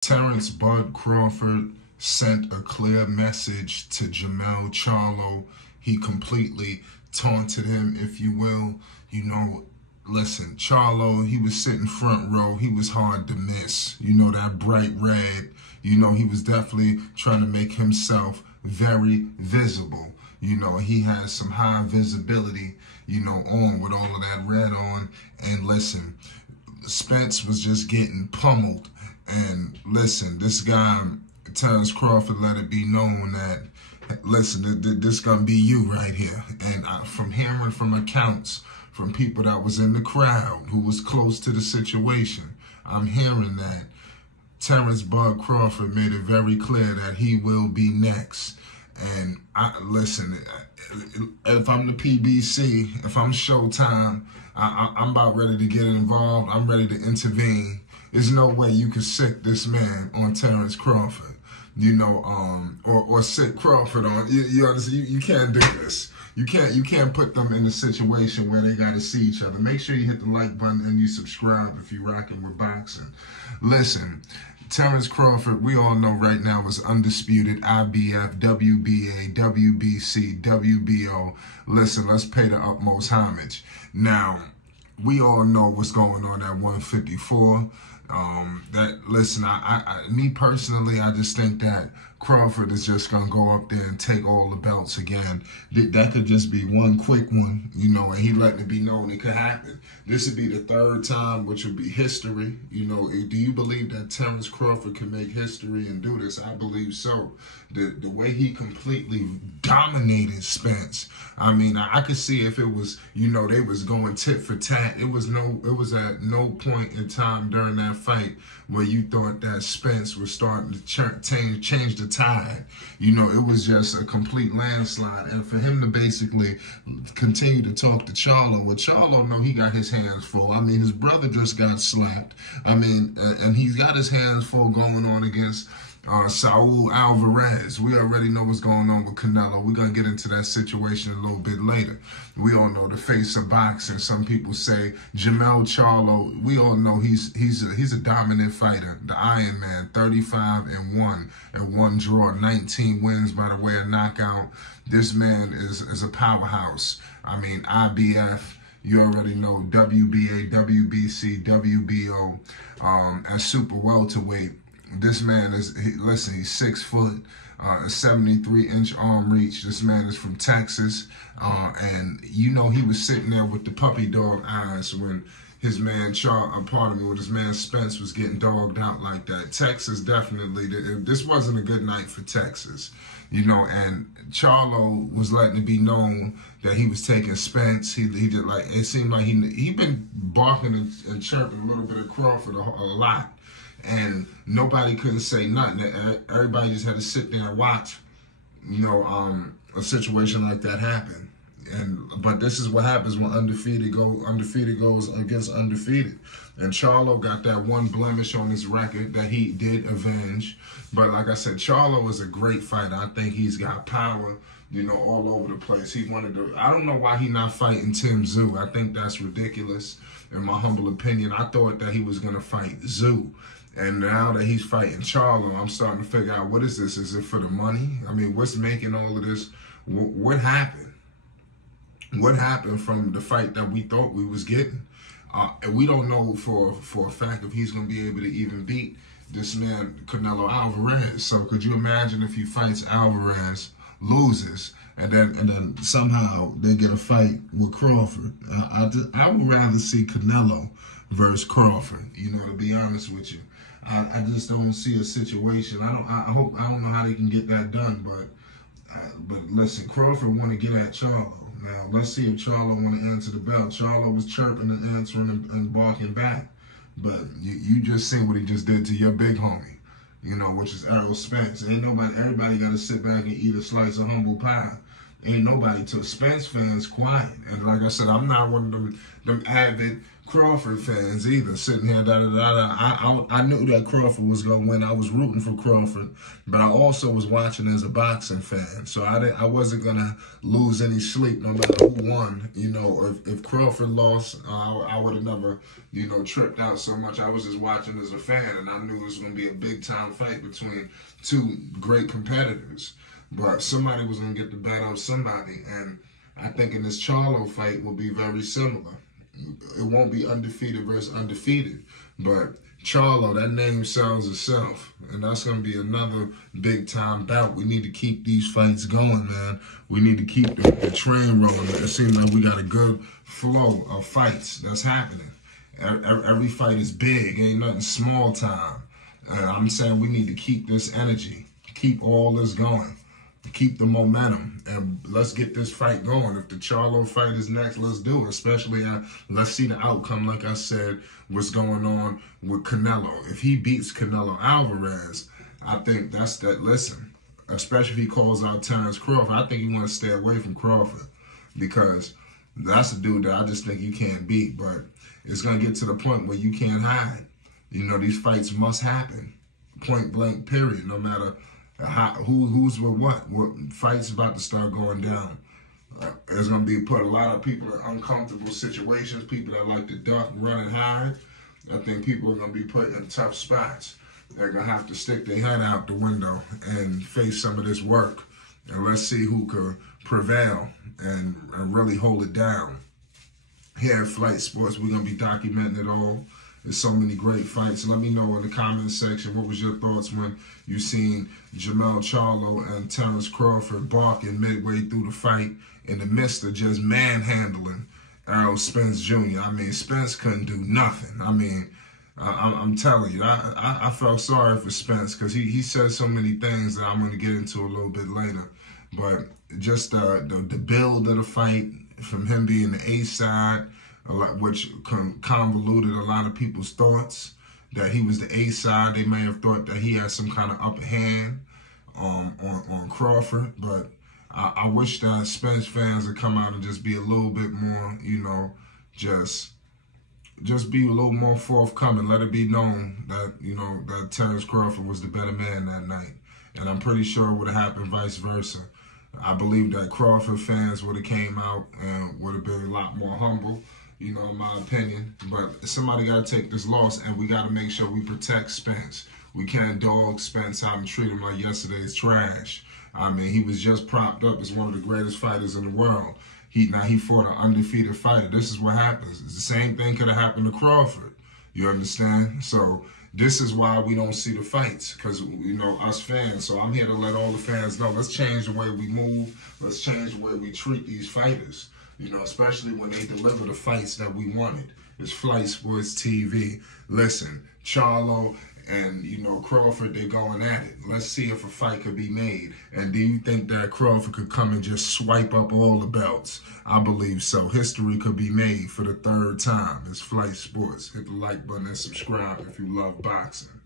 Terence Bud Crawford sent a clear message to Jermell Charlo. He completely taunted him, if you will. Listen, Charlo, he was sitting front row. He was hard to miss. That bright red. He was definitely trying to make himself very visible. He has some high visibility, on with all of that red on. And listen, Spence was just getting pummeled. And listen, this guy, Terence Crawford, let it be known that, listen, this gonna be you right here. And from hearing from accounts from people that was in the crowd who was close to the situation, I'm hearing that Terence Bud Crawford made it very clear that he will be next. And listen, if I'm the PBC, if I'm Showtime, I'm about ready to get involved. I'm ready to intervene. There's no way you could sick this man on Terence Crawford, or sick Crawford on. You understand? You can't do this. You can't put them in a situation where they got to see each other. Make sure you hit the like button and you subscribe if you're rocking with boxing. Listen, Terence Crawford, we all know right now, is undisputed IBF, WBA, WBC, WBO. Listen, let's pay the utmost homage. Now, we all know what's going on at 154. Listen, me personally, I just think that Crawford is just going to go up there and take all the belts again. That could just be one quick one, and he letting it be known it could happen. This would be the third time, which would be history. Do you believe that Terence Crawford can make history and do this? I believe so. The way he completely dominated Spence. I mean, I could see if it was, they was going tit for tat. It was at no point in time during that fight where you thought that Spence was starting to change the tide. It was just a complete landslide. And for him to basically continue to talk to Charlo, well, Charlo know he got his hands full. I mean, his brother just got slapped. I mean, and he's got his hands full going on against Saul Alvarez. We already know what's going on with Canelo. We're going to get into that situation a little bit later. We all know the face of boxing. Some people say Jermell Charlo. We all know he's a dominant fighter. The Iron Man, 35-1 and 1 draw, 19 wins by the way of knockout. This man is a powerhouse. I mean, IBF. You already know WBA, WBC, WBO, at super welterweight. This man is, he's 6 foot, 73-inch arm reach. This man is from Texas. And he was sitting there with the puppy dog eyes when his man, when his man Spence was getting dogged out like that. Texas definitely, this wasn't a good night for Texas. And Charlo was letting it be known that he was taking Spence. He did, like, it seemed like he been barking and chirping a little bit of Crawford a lot. And nobody couldn't say nothing. Everybody just had to sit there and watch, a situation like that happen. But this is what happens when undefeated goes against undefeated. And Charlo got that one blemish on his record that he did avenge. But like I said, Charlo is a great fighter. I think he's got power, all over the place. I don't know why he not fighting Tim Tszyu. I think that's ridiculous, in my humble opinion. I thought that he was going to fight Tszyu. And now that he's fighting Charlo, I'm starting to figure out, what is this? Is it for the money? I mean, what's making all of this? What happened? What happened from the fight that we thought we was getting? And we don't know for a fact if he's going to be able to even beat this man, Canelo Alvarez. So could you imagine if he fights Alvarez, loses, and then somehow they get a fight with Crawford? I would rather see Canelo versus Crawford, to be honest with you. I just don't see a situation. I don't know how they can get that done, but listen, Crawford want to get at Charlo. Now, let's see if Charlo want to answer the bell. Charlo was chirping and answering and barking back. But you just seen what he just did to your big homie, which is Errol Spence. Everybody got to sit back and eat a slice of humble pie. Ain't nobody took. Spence fans quiet. And like I said, I'm not one of them avid Crawford fans either, sitting here, I knew that Crawford was going to win. I was rooting for Crawford, but I also was watching as a boxing fan. So I wasn't going to lose any sleep no matter who won. You know, if Crawford lost, I would have never, you know, tripped out so much. I was just watching as a fan, and I knew it was going to be a big-time fight between two great competitors. But somebody was going to get the bet of somebody, and I think in this Charlo fight will be very similar. It won't be undefeated versus undefeated, but Charlo, that name sells itself, and that's going to be another big-time bout. We need to keep these fights going, man. We need to keep the train rolling. It seems like we got a good flow of fights that's happening. Every fight is big, ain't nothing small time. I'm saying we need to keep this energy, keep all this going. Keep the momentum, and let's get this fight going. If the Charlo fight is next, let's do it. Especially, let's see the outcome, like I said, what's going on with Canelo. If he beats Canelo Alvarez, I think that's that. Listen, especially if he calls out Terence Crawford, I think you want to stay away from Crawford because that's a dude that I just think you can't beat. But it's going to get to the point where you can't hide. You know, these fights must happen. Point blank, period, no matter who's with what fights about to start going down. There's going to be put a lot of people in uncomfortable situations, people that like to duck, run, and hide. I think people are going to be put in tough spots. They're going to have to stick their head out the window and face some of this work. And let's see who could prevail and really hold it down. Here at Flight Sports, we're going to be documenting it all. There's so many great fights. Let me know in the comment section what was your thoughts when you seen Jermell Charlo and Terence Crawford barking midway through the fight in the midst of just manhandling Spence Jr. I mean, Spence couldn't do nothing. I mean, I'm telling you, I felt sorry for Spence because he said so many things that I'm going to get into a little bit later. But just the build of the fight, from him being the A side, which convoluted a lot of people's thoughts that he was the A side. They may have thought that he had some kind of upper hand on Crawford, but I wish that Spence fans would come out and just be a little bit more, you know, just be a little more forthcoming. Let it be known that, you know, that Terence Crawford was the better man that night. And I'm pretty sure it would have happened vice versa. I believe that Crawford fans would have came out and would have been a lot more humble, you know, in my opinion. But somebody got to take this loss, and we got to make sure we protect Spence. We can't dog Spence out and treat him like yesterday's trash. I mean, he was just propped up as one of the greatest fighters in the world. Now he fought an undefeated fighter. This is what happens. It's the same thing could have happened to Crawford. You understand? So this is why we don't see the fights, because, you know, us fans. So I'm here to let all the fans know, let's change the way we move. Let's change the way we treat these fighters, you know, especially when they deliver the fights that we wanted. It's Flight Sports TV. Listen, Charlo and, you know, Crawford, they're going at it. Let's see if a fight could be made. And do you think that Crawford could come and just swipe up all the belts? I believe so. History could be made for the third time. It's Flight Sports. Hit the like button and subscribe if you love boxing.